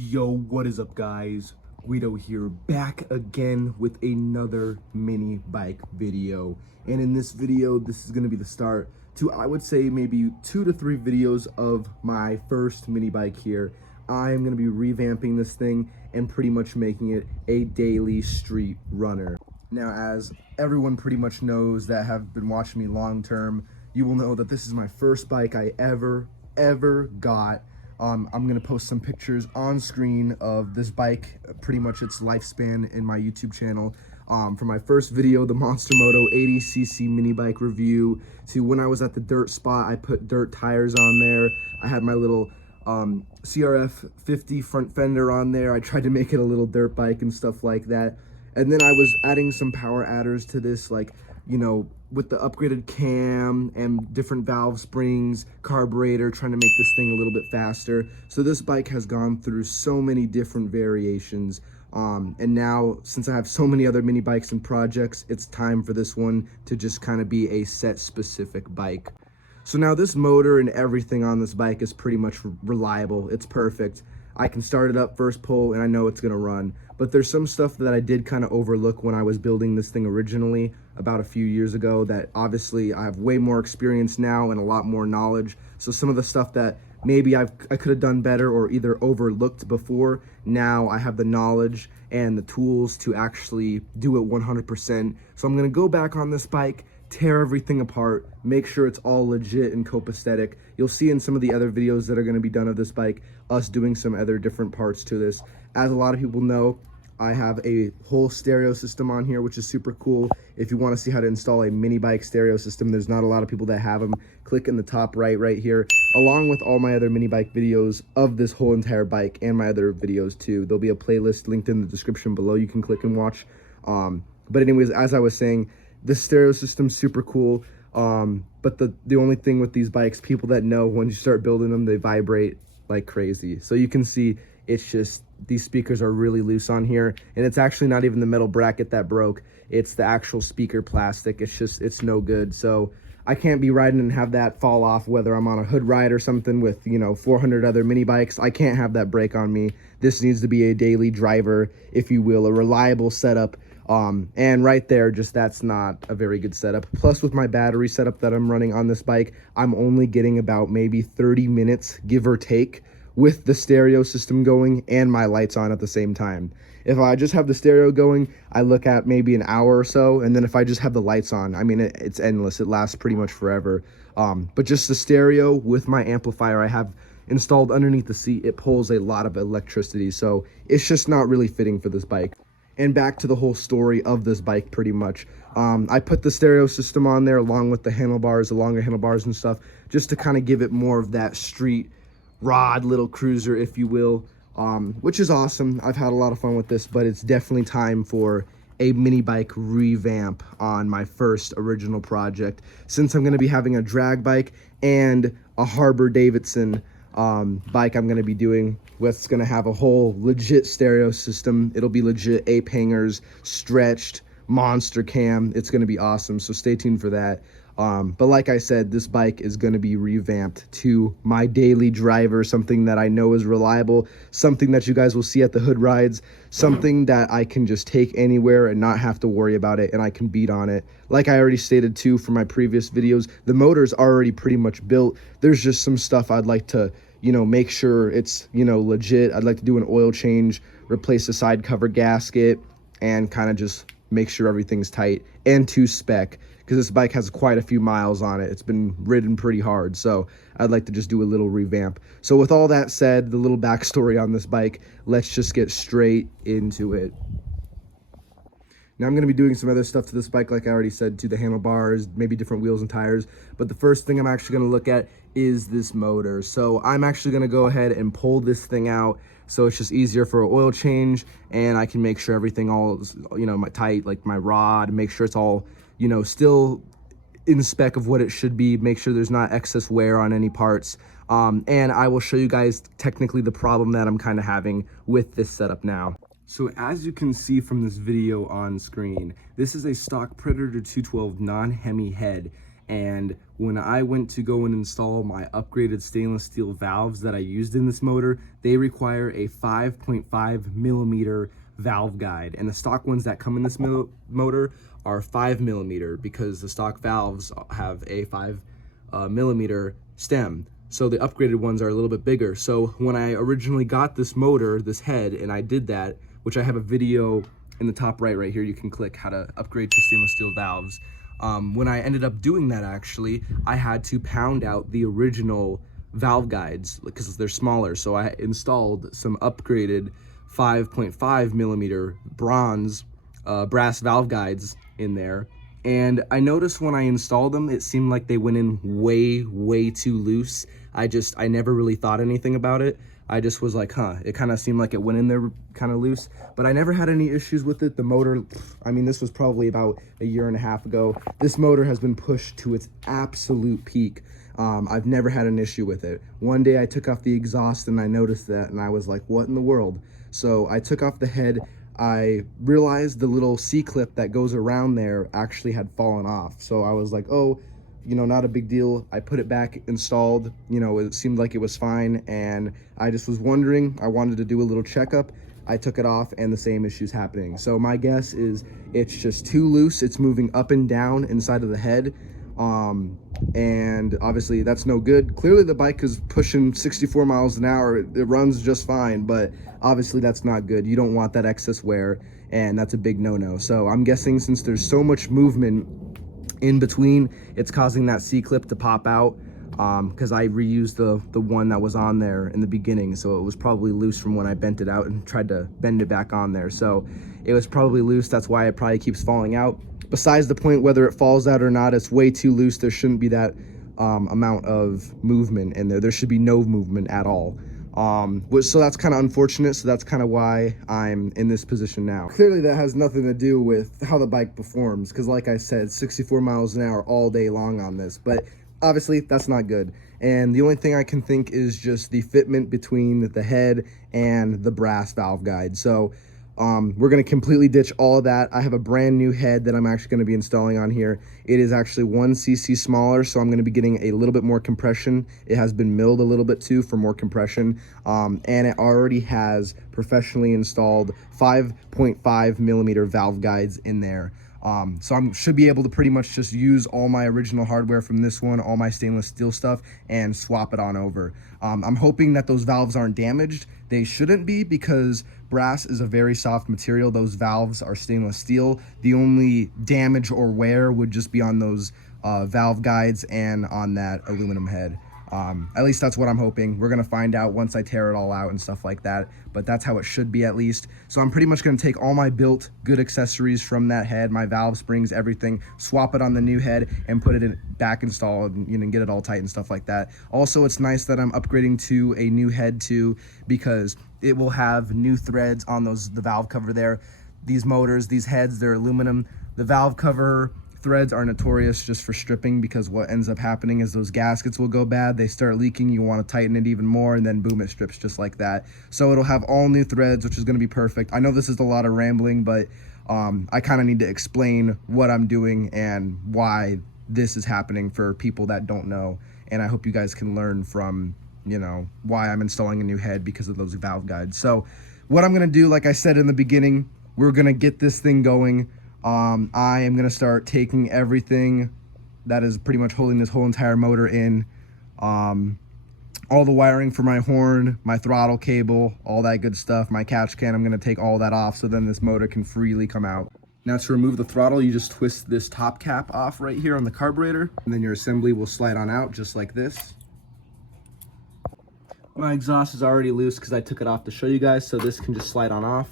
Yo, what is up guys? Guido here, back again with another mini bike video. And in this video, this is gonna be the start to, I would say, maybe 2 to 3 videos of my first mini bike here. I am gonna be revamping this thing and pretty much making it a daily street runner. Now, as everyone pretty much knows that have been watching me long term, you will know that this is my first bike I ever got. I'm gonna post some pictures on screen of this bike, pretty much its lifespan in my YouTube channel. For my first video, the Monster Moto 80cc Minibike review, to when I was at the dirt spot, I put dirt tires on there. I had my little CRF 50 front fender on there. I tried to make it a little dirt bike and stuff like that. And then I was adding some power adders to this, like, you know, with the upgraded cam and different valve springs, carburetor, trying to make this thing a little bit faster. So this bike has gone through so many different variations. And now, since I have so many other mini bikes and projects, it's time for this one to just kind of be a set specific bike. So now this motor and everything on this bike is pretty much reliable. It's perfect. I can start it up first pull and I know it's gonna run. But there's some stuff that I did kind of overlook when I was building this thing originally about a few years ago that obviously I have way more experience now and a lot more knowledge. So some of the stuff that maybe I could have done better or either overlooked before, now I have the knowledge and the tools to actually do it 100%. So I'm gonna go back on this bike, tear everything apart, make sure it's all legit and copacetic. You'll see in some of the other videos that are going to be done of this bike, us doing some other different parts to this. As a lot of people know, I have a whole stereo system on here, which is super cool. If you want to see how to install a mini bike stereo system, there's not a lot of people that have them. Click in the top right here, along with all my other mini bike videos of this whole entire bike and my other videos too. There'll be a playlist linked in the description below. You can click and watch. But anyways, as I was saying, this stereo system's super cool. But the only thing with these bikes, people that know, when you start building them, they vibrate like crazy. So you can see it's just, these speakers are really loose on here, and it's actually not even the metal bracket that broke, it's the actual speaker plastic. It's no good. So I can't be riding and have that fall off, whether I'm on a hood ride or something with, you know, 400 other mini bikes. I can't have that break on me. This needs to be a daily driver, if you will, a reliable setup. And right there, just that's not a very good setup. Plus, with my battery setup that I'm running on this bike, I'm only getting about maybe 30 minutes, give or take, with the stereo system going and my lights on at the same time. If I just have the stereo going, I look at maybe an hour or so, and then if I just have the lights on, I mean, it's endless. It lasts pretty much forever. But just the stereo with my amplifier I have installed underneath the seat, it pulls a lot of electricity, so it's just not really fitting for this bike. And back to the whole story of this bike, pretty much. I put the stereo system on there along with the handlebars, the longer handlebars and stuff, just to kind of give it more of that street rod little cruiser, if you will, which is awesome. I've had a lot of fun with this, but it's definitely time for a mini bike revamp on my first original project, since I'm going to be having a drag bike and a Harley Davidson bike I'm going to be doing, what's going to have a whole legit stereo system. It'll be legit ape hangers, stretched, monster cam. It's going to be awesome, so stay tuned for that. But like I said, this bike is going to be revamped to my daily driver, something that I know is reliable, something that you guys will see at the hood rides, something that I can just take anywhere and not have to worry about it, and I can beat on it. Like I already stated too from my previous videos, the motor's already pretty much built. There's just some stuff I'd like to, you know, make sure it's, you know, legit. I'd like to do an oil change, replace the side cover gasket, and kind of just make sure everything's tight and to spec, because this bike has quite a few miles on it. It's been ridden pretty hard, so I'd like to just do a little revamp. So with all that said, the little backstory on this bike, let's just get straight into it. Now I'm going to be doing some other stuff to this bike, like I already said, to the handlebars, maybe different wheels and tires. But the first thing I'm actually going to look at is this motor. So I'm actually going to go ahead and pull this thing out, so it's just easier for an oil change, and I can make sure everything all is, you know, tight, like my rod, make sure it's all, you know, still in spec of what it should be, make sure there's not excess wear on any parts. And I will show you guys technically the problem that I'm kind of having with this setup now. So as you can see from this video on screen, this is a stock Predator 212 non-Hemi head, And when I went to go and install my upgraded stainless steel valves that I used in this motor, they require a 5.5 millimeter valve guide, and the stock ones that come in this motor are 5 millimeter, because the stock valves have a 5 millimeter stem. So the upgraded ones are a little bit bigger. So when I originally got this motor, this head, and I did that, which I have a video in the top right here, you can click how to upgrade to stainless steel valves. When I ended up doing that, actually, I had to pound out the original valve guides because they're smaller. So I installed some upgraded 5.5 millimeter bronze brass valve guides in there. And I noticed when I installed them, it seemed like they went in way too loose. I never really thought anything about it. I just was like, it kind of seemed like it went in there kind of loose, but I never had any issues with it. The motor, I mean, this was probably about a year and a half ago. This motor has been pushed to its absolute peak. I've never had an issue with it. One day I took off the exhaust and I noticed that, and I was like, what in the world? So I took off the head. I realized the little C-clip that goes around there actually had fallen off. So I was like, oh, you know, not a big deal. I put it back installed, you know, it seemed like it was fine, and I just was wondering, I wanted to do a little checkup. I took it off and the same issue's happening. So my guess is it's just too loose. It's moving up and down inside of the head. And obviously that's no good. Clearly the bike is pushing 64 miles an hour. It runs just fine, but obviously that's not good. You don't want that excess wear, and that's a big no-no. So I'm guessing since there's so much movement in between, it's causing that C-clip to pop out, because I reused the one that was on there in the beginning, so it was probably loose from when I bent it out and tried to bend it back on there. So it was probably loose. That's why it probably keeps falling out. Besides the point whether it falls out or not, it's way too loose. There shouldn't be that amount of movement in there. There should be no movement at all. So that's kind of unfortunate. So that's kind of why I'm in this position now. Clearly that has nothing to do with how the bike performs, because like I said, 64 miles an hour all day long on this, but obviously that's not good. And the only thing I can think is just the fitment between the head and the brass valve guide. So we're going to completely ditch all of that. I have a brand new head that I'm actually going to be installing on here. It is actually 1 cc smaller, so I'm going to be getting a little bit more compression. It has been milled a little bit too for more compression, and it already has professionally installed 5.5 millimeter valve guides in there. So I should be able to pretty much just use all my original hardware from this one, all my stainless steel stuff, and swap it on over. I'm hoping that those valves aren't damaged. They shouldn't be, because brass is a very soft material. Those valves are stainless steel. The only damage or wear would just be on those valve guides and on that aluminum head. At least that's what I'm hoping. We're gonna find out once I tear it all out and stuff like that, but that's how it should be at least. So I'm pretty much gonna take all my built good accessories from that head, my valve springs, everything, swap it on the new head and put it in back installed, and, you know, get it all tight and stuff like that. Also, it's nice that I'm upgrading to a new head too, because it will have new threads on the valve cover there. These motors, these heads, they're aluminum. The valve cover threads are notorious just for stripping, because what ends up happening is those gaskets will go bad, they start leaking, you want to tighten it even more, and then boom, it strips just like that. So it'll have all new threads, which is going to be perfect. I know this is a lot of rambling, but I kind of need to explain what I'm doing and why this is happening for people that don't know, and I hope you guys can learn from, you know, why I'm installing a new head because of those valve guides. So what I'm going to do, like I said in the beginning, we're going to get this thing going. I am going to start taking everything that is pretty much holding this whole entire motor in, all the wiring for my horn, my throttle cable, all that good stuff, my catch can. I'm going to take all that off so then this motor can freely come out. Now to remove the throttle, you just twist this top cap off right here on the carburetor, and then your assembly will slide on out just like this. My exhaust is already loose because I took it off to show you guys, so this can just slide on off.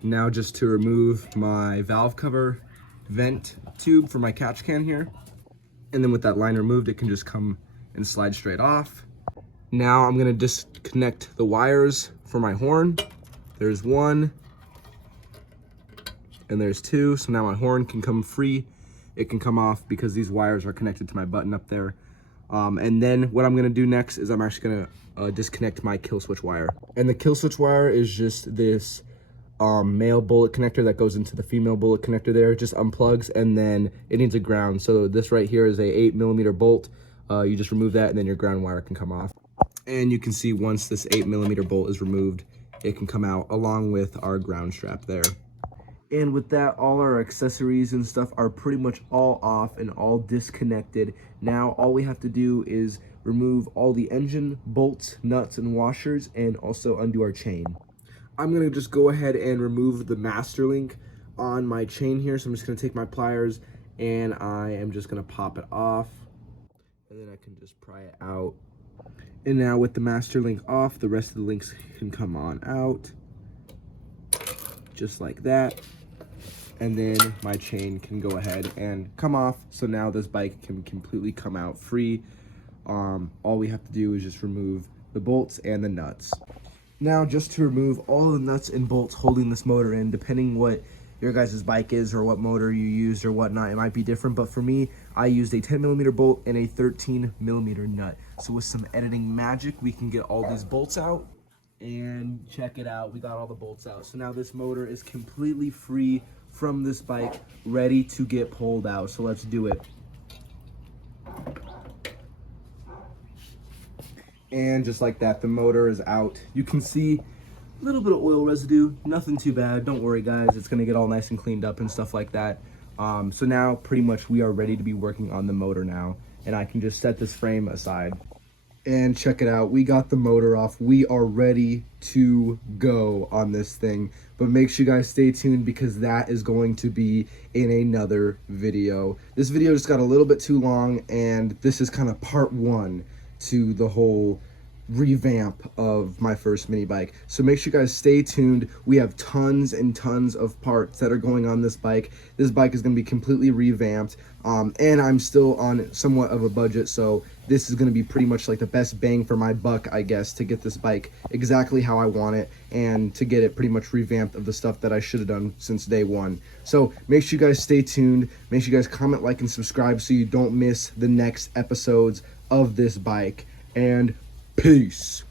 Now just to remove my valve cover vent tube for my catch can here, and then with that line removed, it can just come and slide straight off. Now I'm going to disconnect the wires for my horn. There's one and there's two, so now my horn can come free. It can come off because these wires are connected to my button up there. And then what I'm going to do next is I'm actually going to disconnect my kill switch wire, and the kill switch wire is just this male bullet connector that goes into the female bullet connector there, just unplugs, and then it needs a ground. So this right here is a 8mm bolt. You just remove that and then your ground wire can come off. And you can see once this 8mm bolt is removed, it can come out along with our ground strap there. And with that, all our accessories and stuff are pretty much all off and all disconnected. Now all we have to do is remove all the engine bolts, nuts, and washers, and also undo our chain. I'm gonna just go ahead and remove the master link on my chain here. So I'm just gonna take my pliers and I am just gonna pop it off, and then I can just pry it out. And now with the master link off, the rest of the links can come on out, just like that. And then my chain can go ahead and come off. So now this bike can completely come out free. All we have to do is just remove the bolts and the nuts. Now, just to remove all the nuts and bolts holding this motor in, depending what your guys' bike is or what motor you used or whatnot, it might be different. But for me, I used a 10mm bolt and a 13mm nut. So with some editing magic, we can get all these bolts out. And check it out, we got all the bolts out. So now this motor is completely free from this bike, ready to get pulled out. So let's do it. And just like that, the motor is out. You can see a little bit of oil residue, nothing too bad. Don't worry guys, it's gonna get all nice and cleaned up and stuff like that. So now pretty much we are ready to be working on the motor now, and I can just set this frame aside. And check it out, we got the motor off. We are ready to go on this thing. But make sure you guys stay tuned, because that is going to be in another video. This video just got a little bit too long, and this is kind of part one to the whole revamp of my first mini bike. So make sure you guys stay tuned. We have tons and tons of parts that are going on this bike. This bike is going to be completely revamped, and I'm still on somewhat of a budget, so this is going to be pretty much like the best bang for my buck, I guess, to get this bike exactly how I want it and to get it pretty much revamped of the stuff that I should have done since day one. So make sure you guys stay tuned. Make sure you guys comment, like, and subscribe so you don't miss the next episodes of this bike. And peace.